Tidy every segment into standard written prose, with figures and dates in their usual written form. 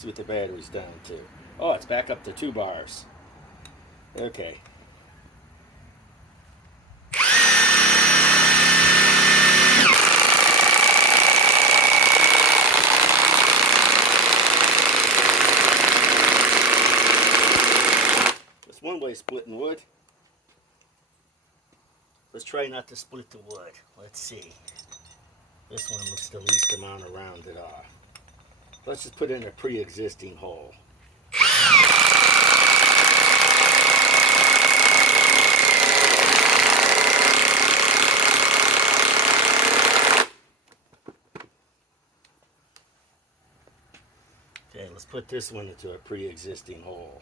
See what the battery's down to. Oh, it's back up to 2 bars. Okay. That's one way of splitting wood. Let's try not to split the wood. Let's see. This one looks the least amount of rounded off. Let's just put in a pre-existing hole. Okay, let's put this one into a pre-existing hole.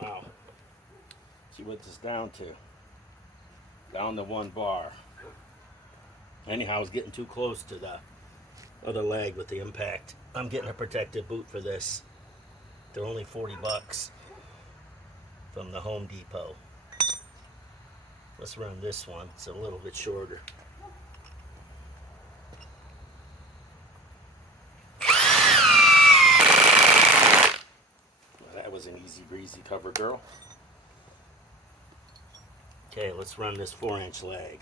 Wow. See what this is down to. Down to 1 bar. Anyhow, I was getting too close to the other leg with the impact. I'm getting a protective boot for this. They're only 40 bucks from the Home Depot. Let's run this one. It's a little bit shorter. Well, that was an easy breezy cover girl. Okay, let's run this 4-inch leg.